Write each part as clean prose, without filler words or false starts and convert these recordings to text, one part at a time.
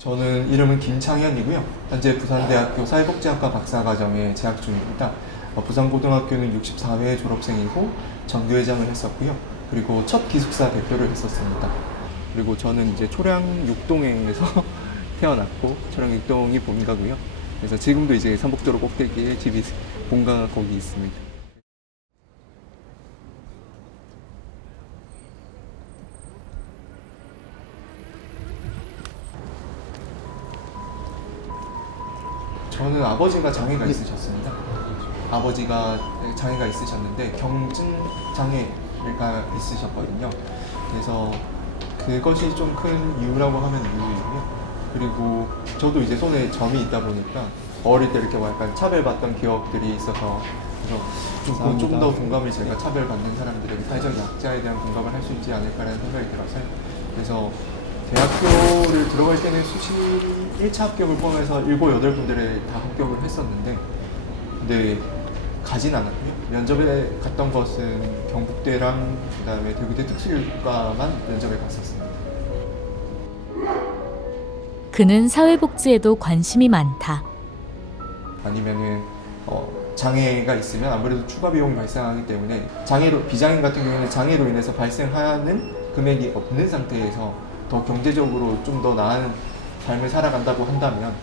저는 이름은 김창현이고요. 현재 부산대학교 사회복지학과 박사과정에 재학 중입니다. 부산고등학교는 64회 졸업생이고 정교회장을 했었고요. 그리고 첫 기숙사 대표를 했었습니다. 그리고 저는 이제 초량 6동에서 태어났고 초량 6동이 본가고요. 그래서 지금도 이제 삼복도로 꼭대기에 집이 본가가 거기 있습니다. 저는 아버지가 장애가 있으셨습니다. 아버지가 장애가 있으셨는데 경증 장애가 있으셨거든요. 그래서 그것이 좀 큰 이유라고 하면 이유이고요. 그리고 저도 이제 손에 점이 있다 보니까 어릴 때 이렇게 약간 차별받던 기억들이 있어서 그래서 좀 더 공감을 제가 차별받는 사람들에게 사회적 약자에 대한 공감을 할 수 있지 않을까라는 생각이 들어서요. 그래서 대학교를 들어갈 때는 수시 1차 합격을 포함해서 7, 8군데를 다 합격을 했었는데 근데 가진 않았고요. 면접에 갔던 것은 경북대랑 그다음에 대구대 특수교육과만 면접에 갔었습니다. 그는 사회복지에도 관심이 많다. 아니면은 장애가 있으면 아무래도 추가 비용이 발생하기 때문에 비장애 같은 경우에는 장애로 인해서 발생하는 금액이 없는 상태에서 더 경제적으로 좀 더 나은 삶을 살아간다고 한다면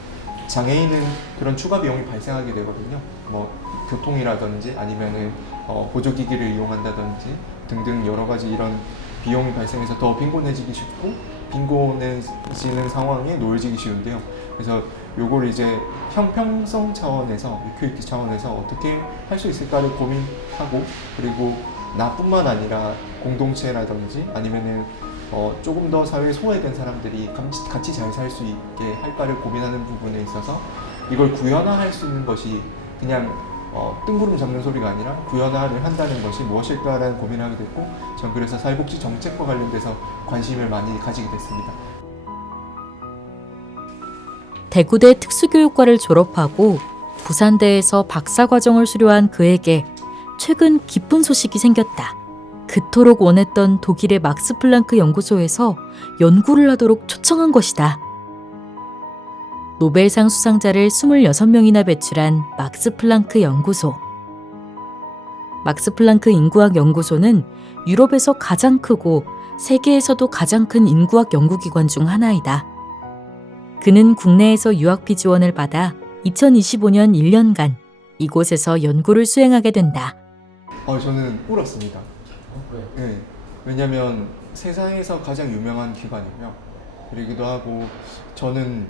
장애인은 그런 추가 비용이 발생하게 되거든요. 뭐 교통이라든지 아니면은 보조기기를 이용한다든지 등등 여러 가지 이런 비용이 발생해서 더 빈곤해지기 쉽고 빈곤해지는 상황에 놓여지기 쉬운데요. 그래서 요걸 이제 형평성 차원에서 이퀄리티 차원에서 어떻게 할 수 있을까를 고민하고 그리고 나뿐만 아니라 공동체라든지 아니면은 조금 더 사회에 소외된 사람들이 같이 잘 살 수 있게 할까를 고민하는 부분에 있어서 이걸 구현화할 수 있는 것이 그냥 뜬구름 잡는 소리가 아니라 구현화를 한다는 것이 무엇일까라는 고민을 하게 됐고 전 그래서 사회복지 정책과 관련돼서 관심을 많이 가지게 됐습니다. 대구대 특수교육과를 졸업하고 부산대에서 박사과정을 수료한 그에게 최근 기쁜 소식이 생겼다. 그토록 원했던 독일의 막스 플랑크 연구소에서 연구를 하도록 초청한 것이다. 노벨상 수상자를 26명이나 배출한 막스 플랑크 연구소. 막스 플랑크 인구학 연구소는 유럽에서 가장 크고 세계에서도 가장 큰 인구학 연구기관 중 하나이다. 그는 국내에서 유학비 지원을 받아 2025년 1년간 이곳에서 연구를 수행하게 된다. 저는 울었습니다. 네, 왜냐하면 세상에서 가장 유명한 기관이고요. 그러기도 하고 저는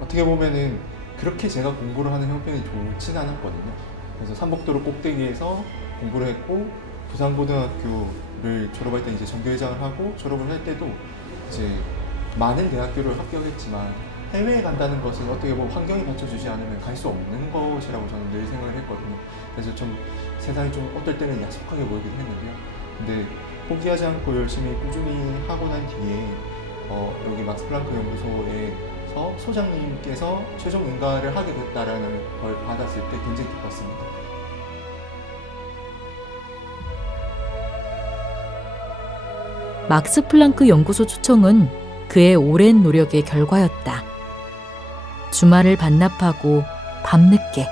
어떻게 보면은 그렇게 제가 공부를 하는 형편이 좋진 않았거든요. 그래서 삼복도로 꼭대기에서 공부를 했고 부산고등학교를 졸업할 때 이제 전교회장을 하고 졸업을 할 때도 이제 많은 대학교를 합격했지만 해외에 간다는 것은 어떻게 보면 환경이 받쳐주지 않으면 갈 수 없는 것이라고 저는 늘 생각을 했거든요. 그래서 좀 세상이 좀 어떨 때는 야속하게 보이긴 했는데요. 근데 포기하지 않고 열심히 꾸준히 하고 난 뒤에 여기 막스 플랑크 연구소에서 소장님께서 최종 인가를 하게 됐다라는 걸 받았을 때 굉장히 기뻤습니다. 막스 플랑크 연구소 초청은 그의 오랜 노력의 결과였다. 주말을 반납하고 밤늦게,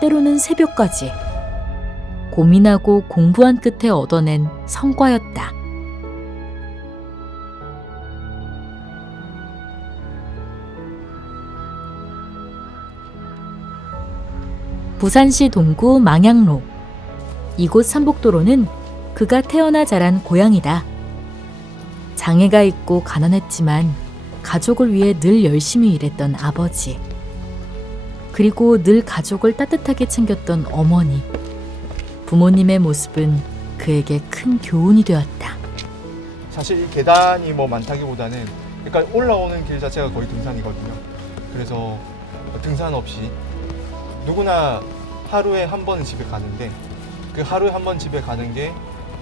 때로는 새벽까지 고민하고 공부한 끝에 얻어낸 성과였다. 부산시 동구 망향로. 이곳 삼복도로는 그가 태어나 자란 고향이다. 장애가 있고 가난했지만 가족을 위해 늘 열심히 일했던 아버지. 그리고 늘 가족을 따뜻하게 챙겼던 어머니. 부모님의 모습은 그에게 큰 교훈이 되었다. 사실 이 계단이 뭐 많다기보다는 그러니까 올라오는 길 자체가 거의 등산이거든요. 그래서 등산 없이 누구나 하루에 한 번은 집에 가는데 그 하루에 한 번 집에 가는 게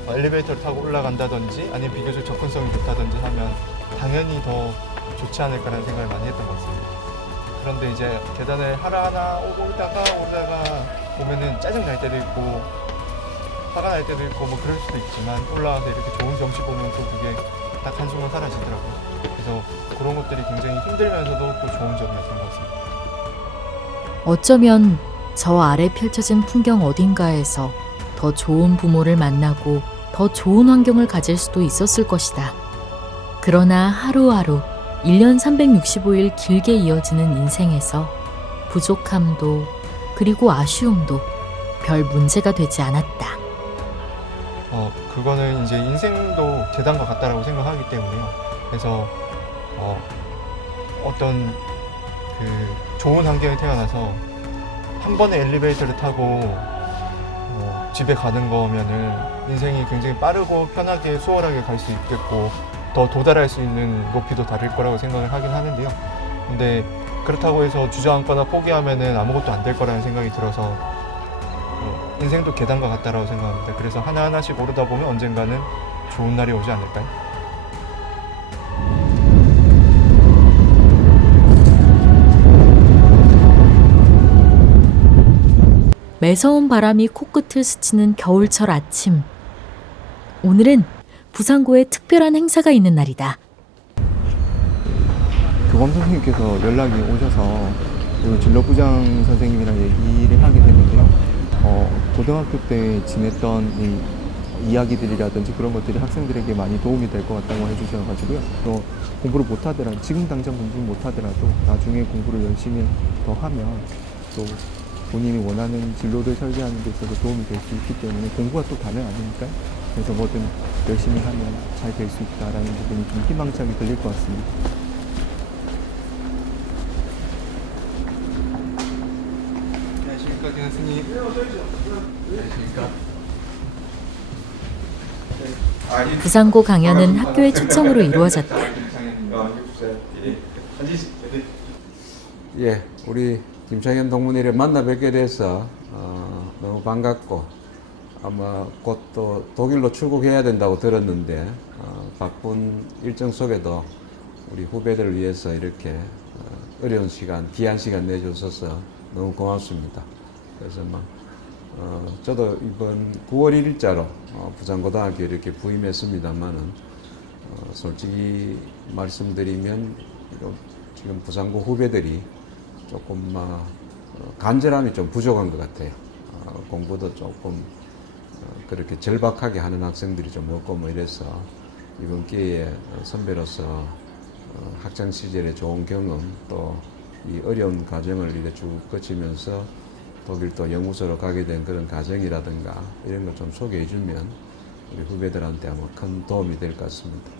엘리베이터를 타고 올라간다든지 아니면 비교적 접근성이 좋다든지 하면 당연히 더 좋지 않을까라는 생각을 많이 했던 것 같습니다. 그런데 이제 계단을 하나하나 오르다가 보면은 짜증 날 때도 있고 화가 날 때도 있고 뭐 그럴 수도 있지만 올라와서 이렇게 좋은 경치 보면 또 그게 딱 한순간 사라지더라고요. 그래서 그래서 그런 것들이 굉장히 힘들면서도 또 좋은 점이었던 것 같습니다. 어쩌면 저 아래 펼쳐진 풍경 어딘가에서 더 좋은 부모를 만나고 더 좋은 환경을 가질 수도 있었을 것이다. 그러나 하루하루 1년 365일 길게 이어지는 인생에서 부족함도 그리고 아쉬움도 별 문제가 되지 않았다. 그거는 이제 인생도 계단과 같다라고 생각하기 때문에요. 그래서 어떤 그 좋은 환경에 태어나서 한 번에 엘리베이터를 타고 집에 가는 거면은 인생이 굉장히 빠르고 편하게 수월하게 갈 수 있겠고 더 도달할 수 있는 높이도 다를 거라고 생각을 하긴 하는데요. 근데 그렇다고 해서 주저앉거나 포기하면은 아무것도 안 될 거라는 생각이 들어서 인생도 계단과 같다라고 생각합니다. 그래서 하나하나씩 오르다 보면 언젠가는 좋은 날이 오지 않을까요? 매서운 바람이 코끝을 스치는 겨울철 아침. 오늘은 부산고에 특별한 행사가 있는 날이다. 교감 선생님께서 연락이 오셔서 그리고 진로부장 선생님이랑 얘기를 하게 됐는데요. 고등학교 때 지냈던 이 이야기들이라든지 그런 것들이 학생들에게 많이 도움이 될 것 같다고 해주셔가지고요. 또 공부를 못하더라도 지금 당장 공부를 못하더라도 나중에 공부를 열심히 더 하면 또 본인이 원하는 진로를 설계하는 데 있어서 도움이 될 수 있기 때문에 공부가 또 다는 아니니까요. 그래서 뭐든 열심히 하면 잘 될 수 있다라는 부분이 좀 희망차게 들릴 것 같습니다. 안녕하십니까, 교수님. 안녕하십니까. 부산고 강연은 학교의 초청으로 이루어졌다. 예, 우리 김창현 동문회를 만나 뵙게 돼서 너무 반갑고 아마 곧 또 독일로 출국해야 된다고 들었는데 바쁜 일정 속에도 우리 후배들을 위해서 이렇게 어려운 시간, 귀한 시간 내주셔서 너무 고맙습니다. 그래서 저도 이번 9월 1일자로 부산고등학교에 이렇게 부임했습니다만은 솔직히 말씀드리면 지금 부산고 후배들이 조금 간절함이 좀 부족한 것 같아요. 공부도 조금 그렇게 절박하게 하는 학생들이 좀 없고 이래서 이번 기회에 선배로서 학창 시절의 좋은 경험 또 이 어려운 과정을 이렇게 쭉 거치면서 독일 또 연구소로 가게 된 그런 과정이라든가 이런 걸 좀 소개해 주면 우리 후배들한테 아마 큰 도움이 될 것 같습니다.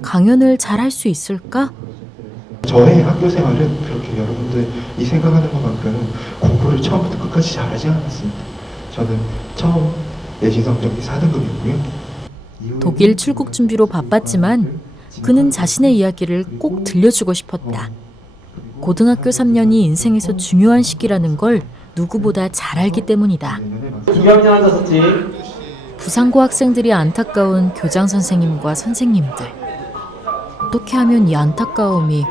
강연을 잘할 수 있을까? 저의 학교 생활은 그렇게 여러분들이 생각하는 것만큼 공부를 처음부터 끝까지 잘하지 않았습니다. 저는 처음 내신 성적이 4등급이었고요. 독일 출국 준비로 바빴지만 그는 자신의 이야기를 꼭 들려주고 싶었다. 고등학교 3년이 인생에서 중요한 시기라는 걸 누구보다 잘 알기 때문이다. 부산고 학생들이 안타까운 교장 선생님과 선생님들. 어떻게 하면 이 안타까움이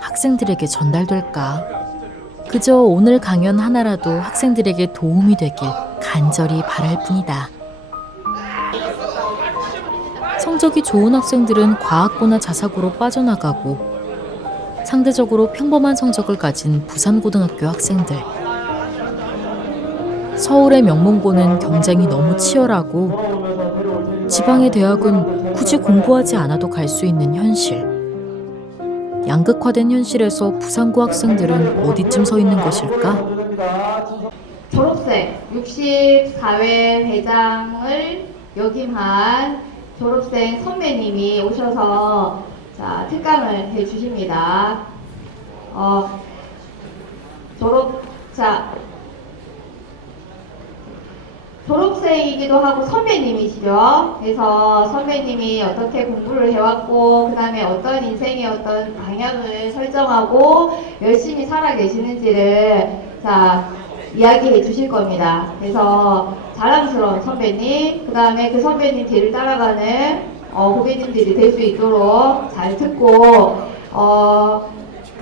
학생들에게 전달될까? 그저 오늘 강연 하나라도 학생들에게 도움이 되길 간절히 바랄 뿐이다. 성적이 좋은 학생들은 과학고나 자사고로 빠져나가고 상대적으로 평범한 성적을 가진 부산고등학교 학생들. 서울의 명문고는 경쟁이 너무 치열하고 지방의 대학은 굳이 공부하지 않아도 갈 수 있는 현실. 양극화된 현실에서 부산고 학생들은 어디쯤 서 있는 것일까? 졸업생 64회 회장을 역임한 졸업생 선배님이 오셔서 특강을 해주십니다. 졸업생이기도 하고 선배님이시죠. 그래서 선배님이 어떻게 공부를 해왔고 그 다음에 어떤 인생의 어떤 방향을 설정하고 열심히 살아 계시는지를 이야기해 주실 겁니다. 그래서 자랑스러운 선배님, 그 다음에 그 선배님 뒤를 따라가는 후배님들이 될 수 있도록 잘 듣고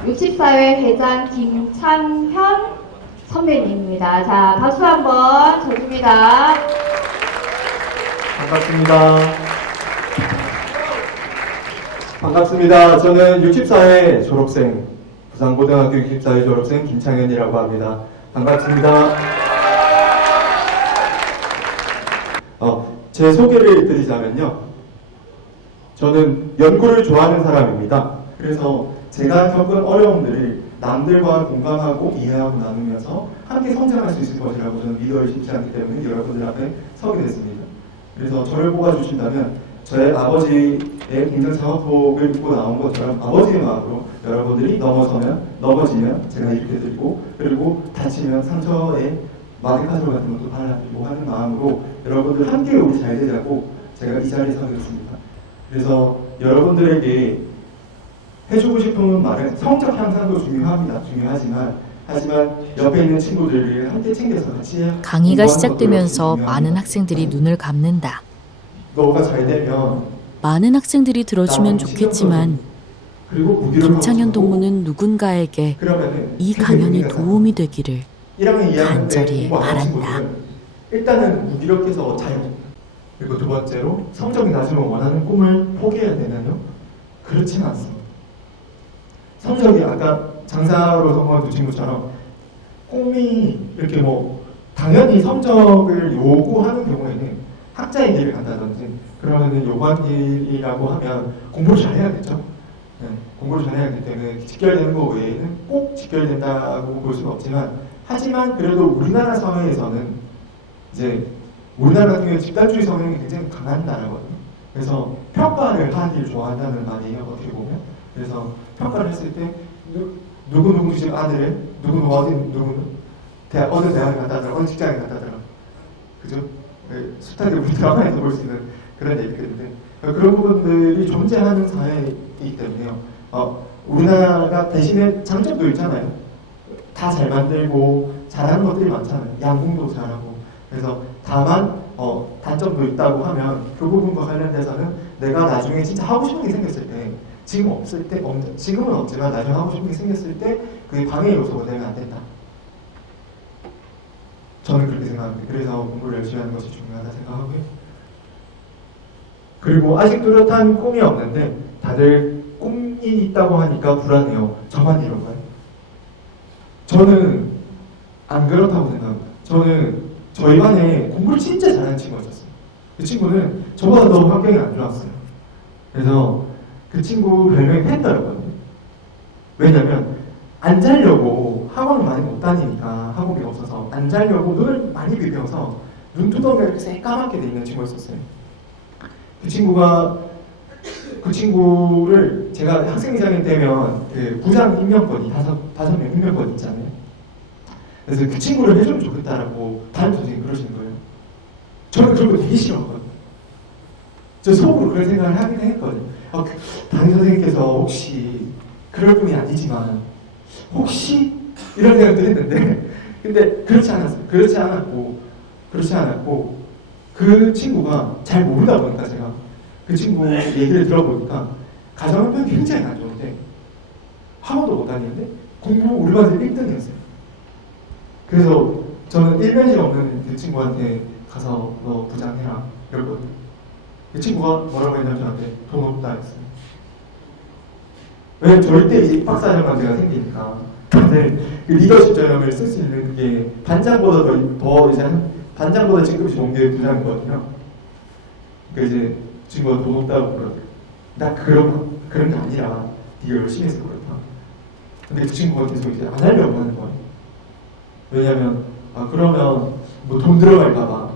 64회 회장 김창현 선배님입니다. 자, 박수 한번 쳐줍니다. 반갑습니다. 반갑습니다. 저는 64회 졸업생, 부산고등학교 64회 졸업생 김창현이라고 합니다. 반갑습니다. 제 소개를 드리자면요. 저는 연구를 좋아하는 사람입니다. 그래서 제가 겪은 어려움들을 남들과 공감하고 이해하고 나누면서 함께 성장할 수 있을 것이라고 저는 믿어 싶지 않기 때문에 여러분들 앞에 서게 됐습니다. 그래서 저를 뽑아주신다면 저의 아버지의 굉장히 작업복을 입고 나온 것처럼 아버지의 마음으로 여러분들이 넘어지면 제가 일으켜드리고, 그리고 다치면 상처에 마데카솔 같은 것도 발라드리고 하는 마음으로 여러분들 함께 우리 잘 되자고 제가 이 자리에 서게 됐습니다. 그래서 여러분들에게 해주고 싶은 말은 성적 향상도 중요하지만 옆에 있는 친구들을 함께 챙겨서 같이 강의가 공부하는 시작되면서 것도 중요합니다. 많은 학생들이 눈을 감는다. 너가 잘 되면 많은 학생들이 들어주면 좋겠지만 그리고 무기를 김창현 가지고 동무는 누군가에게 그러면은 이 세계 강연이 의미가 도움이 되기를 1학년 2학년 때 간절히 공부 안 하신 바란다. 분들은 일단은 무기력해서 자요. 그리고 두 번째로 성적이 낮으면 원하는 꿈을 포기해야 되나요? 그렇지는 않습니다. 성적이 아까 장사로 성공한 두 친구처럼 꿈이 이렇게 뭐 당연히 성적을 요구하는 경우에는 학자의 길을 간다든지 그러면은 요구한 길이라고 하면 공부를 잘해야겠죠. 네, 공부를 잘해야 하기 때문에 직결되는 거 외에는 꼭 직결된다고 볼 수는 없지만, 하지만 그래도 우리나라 사회에서는 이제 우리나라 같은 경우에 집단주의 성향이 굉장히 강한 나라거든요. 그래서 평가를 하기를 좋아한다는 말이에요, 어떻게 보면. 그래서 평가를 했을 때 누구 집 아들을 누구는 어느 대학에 갔다더라, 어느 직장에 갔다더라, 그죠? 숱하게 우리 드라마에서 볼 수 있는 그런 얘기들인데, 그런 부분들이 존재하는 사회이기 때문에요. 우리나라가 대신에 장점도 있잖아요. 다 잘 만들고 잘하는 것들이 많잖아요. 양궁도 잘하고. 그래서 다만 단점도 있다고 하면 그 부분과 관련돼서는 내가 나중에 진짜 하고 싶은 게 생겼을 때, 지금은 없지만 나중에 하고 싶은 게 생겼을 때 그게 방해 요소가 되면 안 된다. 저는 그렇게 생각합니다. 그래서 공부를 열심히 하는 것이 중요하다 생각하고요. 그리고 아직 뚜렷한 꿈이 없는데 다들 꿈이 있다고 하니까 불안해요. 저만 이런가요? 저는 안 그렇다고 생각합니다. 저는 저희 반에 공부를 진짜 잘하는 친구가 있었어요. 그 친구는 저보다 더 환경이 안 좋았어요. 그래서 그 친구 별명이 팬더였거든요. 왜냐면 안 자려고 학원을 많이 못 다니니까, 학원비가 없어서 안 자려고 눈을 많이 비벼서 눈두덩이가 이렇게 새까맣게 돼 있는 친구였었어요. 그 친구를 제가 학생회장이 되면 그 부장 임명권이 다섯 명 임명권 있잖아요. 그래서 그 친구를 해주면 좋겠다라고 다른 선생님이 그러시는 거예요. 저는 그런 거 되게 싫어하거든요. 저 속으로 그런 생각을 하긴 했거든요. 담임 선생님께서 혹시 그럴 분이 아니지만 혹시 이런 생각도 했는데, 근데 그렇지 않았고 그 친구가 잘 모르다 보니까 제가 그 친구 얘기를 들어보니까 가정형편이 굉장히 안 좋은데 학원도 못 다니는데 공부 우리 반에서 1등이었어요. 그래서 저는 일면식 없는 그 친구한테 가서 너 부장해라 이랬거든요. 그 친구가 뭐라고 했냐면 저한테 돈 없다 했어요. 왜냐면 절대 이제 입학사정관 제가 생기니까 다들 그 리더십 전형을 쓸 수 있는 그게 반장보다 더 이제 반장보다 직급이 좋은 게 부장이거든요. 그러니까 이제 친구가 돈 없다고 그러더라고요. 나 그런 게 아니라 네가 열심히 해서 그렇다. 근데 그 친구가 계속 이제 안 하려고 하는 거예요. 왜냐면 그러면 뭐 돈 들어갈까봐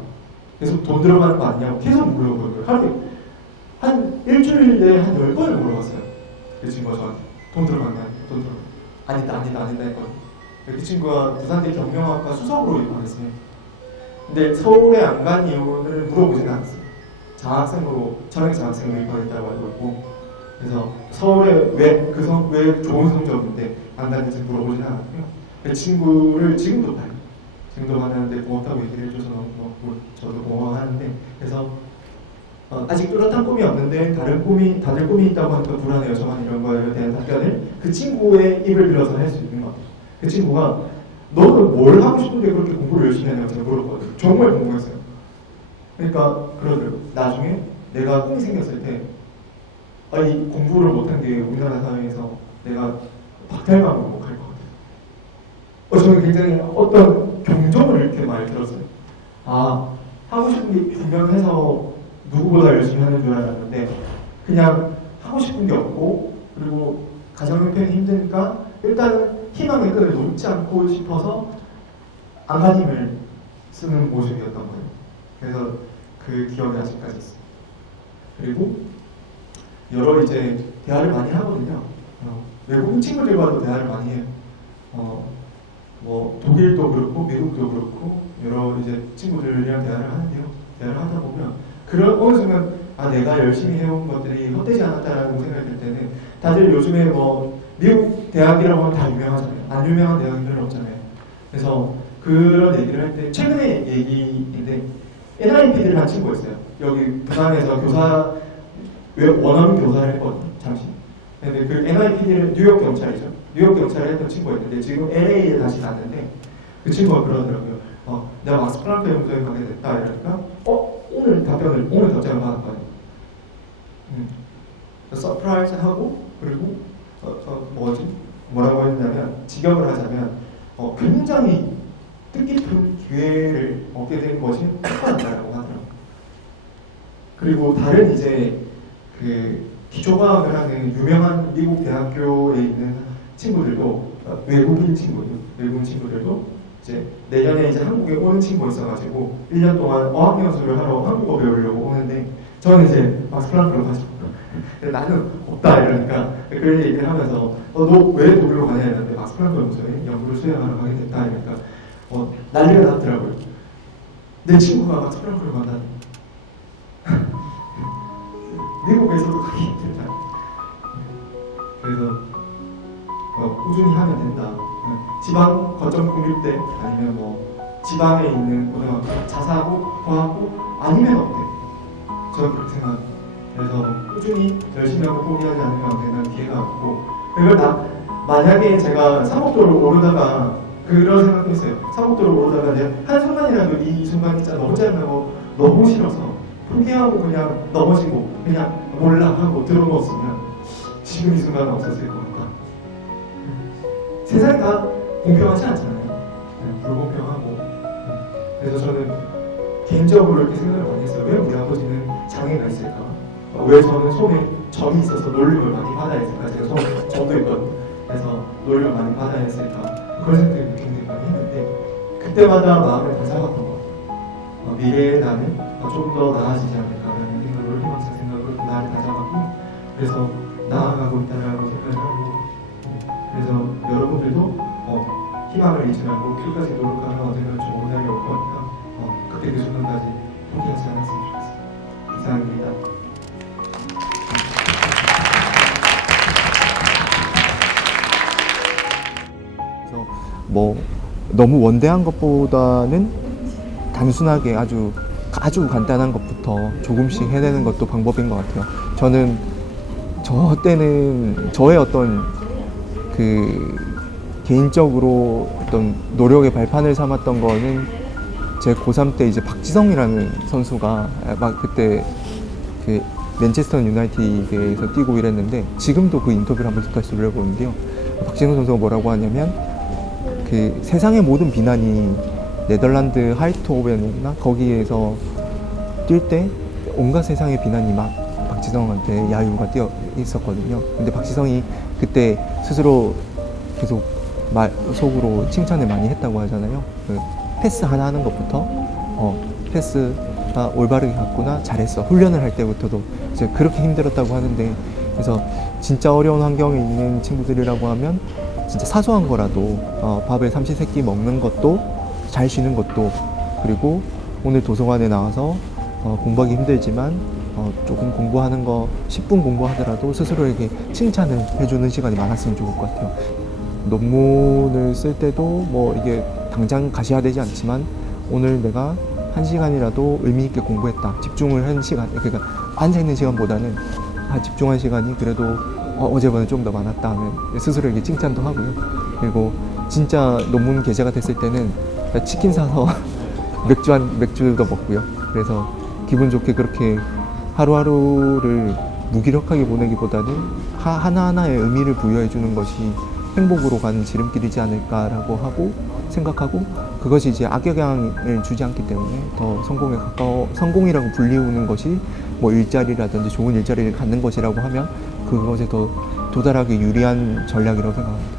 계속 돈 들어가는 거 아니냐고 계속 물어보고요. 하루에 한 일주일에 한 10번을 물어봤어요. 그 친구가 저한테 돈 들어갔냐? 돈 들어갔냐? 아니다 했거든요. 그 친구가 부산대 경영학과 수석으로 입학했어요. 근데 서울에 안 간 이유를 물어보지는 않았어요. 전액 장학생으로 입학했다고 알고 있고, 그래서 서울에 왜 좋은 성적인데 안 갔는지 물어보지는 않았고요. 그 친구를 지금도 봐요. 지금도 하는데 고맙다고 얘기를 해줘서 너무 저도 고마워하는데, 그래서 아직 뚜렷한 꿈이 없는데 다들 꿈이 있다고 하니까 불안해요. 저만 이런 거에 대한 답변을 그 친구의 입을 빌어서 할 수 있는 것 같아요. 그 친구가 너는 뭘 하고 싶은데 그렇게 공부를 열심히 하냐고 제가 물었거든요. 정말 궁금했어요. 그러니까 그러더라고요. 나중에 내가 꿈이 생겼을 때 아니 공부를 못한 게 우리나라 사회에서 내가 박탈감을 못 할 것 같아요. 저는 굉장히 어떤 경종을 이렇게 많이 들었어요. 아, 하고 싶은 게 분명해서 누구보다 열심히 하는 줄 알았는데 그냥 하고 싶은 게 없고 그리고 가정 형편이 힘드니까 일단 희망의 끈을 놓지 않고 싶어서 안간힘을 쓰는 모습이었던 거예요. 그래서 그 기억이 아직까지 있어요. 그리고 여러 이제 대화를 많이 하거든요. 외국인 친구들과도 대화를 많이 해요. 뭐 독일도 그렇고 미국도 그렇고 여러 이제 친구들이랑 대화를 하는데요. 대화를 하다 보면 그런 어느 순간 아 내가 열심히 해온 것들이 헛되지 않았다라고 생각이 들 때는 다들 요즘에 뭐 미국 대학이라고 하면 다 유명하잖아요. 안 유명한 대학은 별로 없잖아요. 그래서 그런 얘기를 할 때 최근에 얘기인데 NIPD를 한 친구가 있어요. 여기 부산에서 교사 원어민 교사를 했거든요. 잠시. 근데 그 NIPD는 뉴욕 경찰이죠. 뉴욕 경찰을 했던 친구가 있는데 지금 LA에 다시 갔는데 그 친구가 그러더라고요. 내가 막스 플랑크 연구소에 가게 됐다 이러니까 오늘 답장을 받았거든요. 서프라이즈 하고 그리고 뭐라고 했냐면 직역을 하자면 굉장히 뜻깊은 기회를 얻게 된 것이 축하한다라고 하더라고요. 그리고 다른 이제 그 기초과학을 하는 유명한 미국 대학교에 있는 친구들도 외국인 친구들도 이제 내년에 이제 한국에 오는 친구가 있어가지고 1년 동안 어학연수를 하러 한국어 배우려고 오는데 저는 이제 막스 플랑크로 가지고 나는 없다 이러니까 그런 얘기를 하면서 너 왜 독일로 가냐 했는데 막스 플랑크 연구소에 연구를 수행하러 가게 됐다 이러니까 난리가 났더라고요. 내 친구가 막스 플랑크로 간다니. 미국에서도 가기 힘들다. 그래서 꾸준히 하면 된다. 지방 거점 국립대 아니면 뭐 지방에 있는 고등학교 자사고 과학고 아니면 어때? 저는 그렇게 생각합니다. 그래서 꾸준히 열심히 하고 포기하지 않으면 언젠가 기회가 왔고 그리고 만약에 제가 사목도를 오르다가 그런 생각도 했어요. 사목도를 오르다가 이제 한순간이라도 이 순간이 진짜 너무 짧고 너무 싫어서 포기하고 그냥 넘어지고 그냥 몰라 하고 들어놓았으면 지금 이 순간은 없었을 것 같다. 세상이 다 공평하지 않잖아요. 불공평하고. 그래서 저는 개인적으로 이렇게 생각을 많이 했어요. 왜 우리 아버지는 장애가 있을까? 왜 저는 손에 점이 있어서 놀림을 많이 받아야 했을까? 제가 손에 점도 있거든요. 그래서 놀림을 많이 받아야 했을까? 그런 생각을 굉장히 많이 했는데 그때마다 마음을 다잡았던 것 같아요. 미래의 나는 좀 더 나아지지 않을까라는 생각으로 희망찬 생각으로 나를 다잡았고 그래서 나아가고 있다라고 생각을 하고 그래서 여러분들도 희망을 잃지 말고 끝까지 노력하면 언젠가 좋은 날이 올 거니까 그때 그 순간까지 포기하지 않았으면 좋겠습니다. 이상입니다. 그래서 뭐 너무 원대한 것보다는 단순하게 아주 간단한 것부터 조금씩 해내는 것도 방법인 것 같아요. 저는 저 때는 저의 어떤 그 개인적으로 어떤 노력의 발판을 삼았던 거는 제 고3 때 이제 박지성이라는 선수가 막 그때 그 맨체스터 유나이티드에서 뛰고 이랬는데 지금도 그 인터뷰를 한번 다시 돌려보는데요. 박지성 선수가 뭐라고 하냐면 그 세상의 모든 비난이 네덜란드 하이트호벤이나 거기에서 뛸 때 온갖 세상의 비난이 막 박지성한테 야유가 뛰어 있었거든요. 근데 박지성이 그때 스스로 계속 속으로 칭찬을 많이 했다고 하잖아요. 그 패스 하나 하는 것부터 패스가 올바르게 갔구나, 잘했어. 훈련을 할 때부터도 이제 그렇게 힘들었다고 하는데 그래서 진짜 어려운 환경에 있는 친구들이라고 하면 진짜 사소한 거라도 밥을 삼시세끼 먹는 것도 잘 쉬는 것도 그리고 오늘 도서관에 나와서 공부하기 힘들지만 조금 공부하는 거 10분 공부하더라도 스스로에게 칭찬을 해주는 시간이 많았으면 좋을 것 같아요. 논문을 쓸 때도 뭐 이게 당장 가셔야 되지 않지만 오늘 내가 1시간이라도 의미 있게 공부했다. 집중을 한 시간, 그러니까 앉아있는 시간보다는 집중한 시간이 그래도 어제보다 좀 더 많았다 하면 스스로에게 칭찬도 하고요. 그리고 진짜 논문 게재가 됐을 때는 치킨 사서 맥주도 먹고요. 그래서 기분 좋게 그렇게 하루하루를 무기력하게 보내기보다는 하나하나의 의미를 부여해 주는 것이 행복으로 가는 지름길이지 않을까라고 하고 생각하고, 그것이 이제 악영향을 주지 않기 때문에 더 성공에 가까워, 성공이라고 불리우는 것이 뭐 일자리라든지 좋은 일자리를 갖는 것이라고 하면 그것에 더 도달하기 유리한 전략이라고 생각합니다.